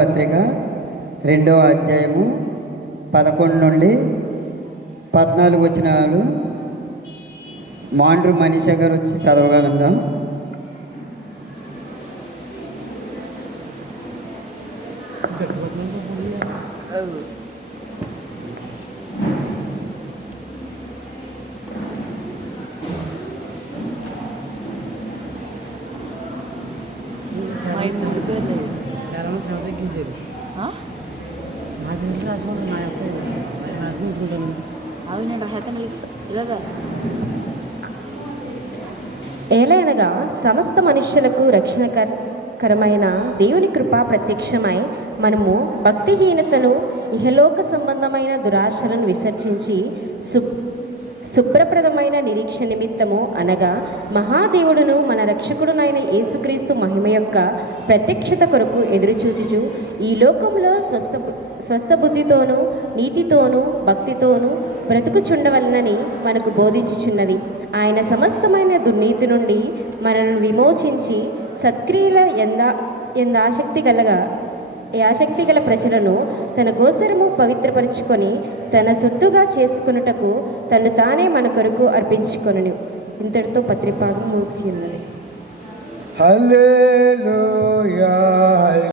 పత్రిక 2వ అధ్యాయము 11 నుండి 14 వచనాలు మాండ్రు మనీషా గారు వచ్చి చదవగా విందాం. ఏలైనగా సమస్త మనుష్యులకు రక్షణకరమైన దేవుని కృప ప్రత్యక్షమై మనము భక్తిహీనతను ఇహలోక సంబంధమైన దురాశలను విసర్జించి శుభ్రప్రదమైన నిరీక్ష నిమిత్తము అనగా మహాదేవుడును మన రక్షకుడునైన యేసుక్రీస్తు మహిమ యొక్క ప్రత్యక్షత కొరకు ఎదురుచూచుచు ఈ లోకంలో స్వస్థ బుద్ధితోనూ నీతితోనూ భక్తితోనూ బ్రతుకుచుండవలనని మనకు బోధించుచున్నది. ఆయన సమస్తమైన దుర్నీతి నుండి మనను విమోచించి సత్క్రియల ఆసక్తి గల ప్రజలను తన గోసరము పవిత్రపరుచుకొని తన సొత్తుగా చేసుకొనుటకు తను తానే మన కొరకు అర్పించుకొనును. ఇంతటితో పత్రిపాఠం ముగిసి ఉన్నది. హల్లెలూయా.